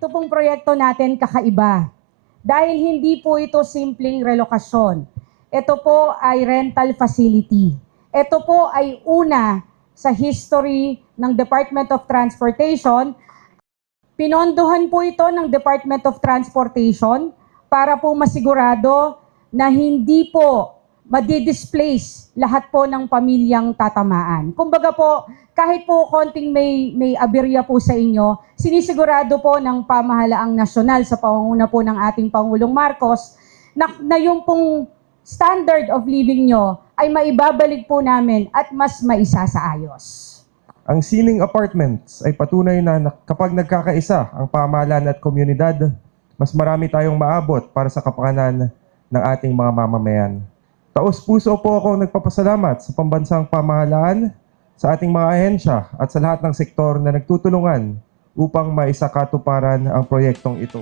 ito pong proyekto natin kakaiba. Dahil hindi po ito simpleng relokasyon. Ito po ay rental facility. Ito po ay una sa history ng Department of Transportation. Pinondohan po ito ng Department of Transportation para po masigurado na hindi po madi-displace lahat po ng pamilyang tatamaan. Kumbaga po, kahit po konting may aberya po sa inyo, sinisigurado po ng pamahalaang nasyonal sa pangunguna po ng ating Pangulong Marcos na yung pong standard of living nyo ay maibabalik po namin at mas maisasaayos. Ang Sining Apartments ay patunay na kapag nagkakaisa ang pamahalaan at komunidad, mas marami tayong maabot para sa kapakanan ng ating mga mamamayan. Taos-puso po ako nagpapasalamat sa pambansang pamahalaan, sa ating mga ahensya at sa lahat ng sektor na nagtutulungan upang maisakatuparan ang proyektong ito.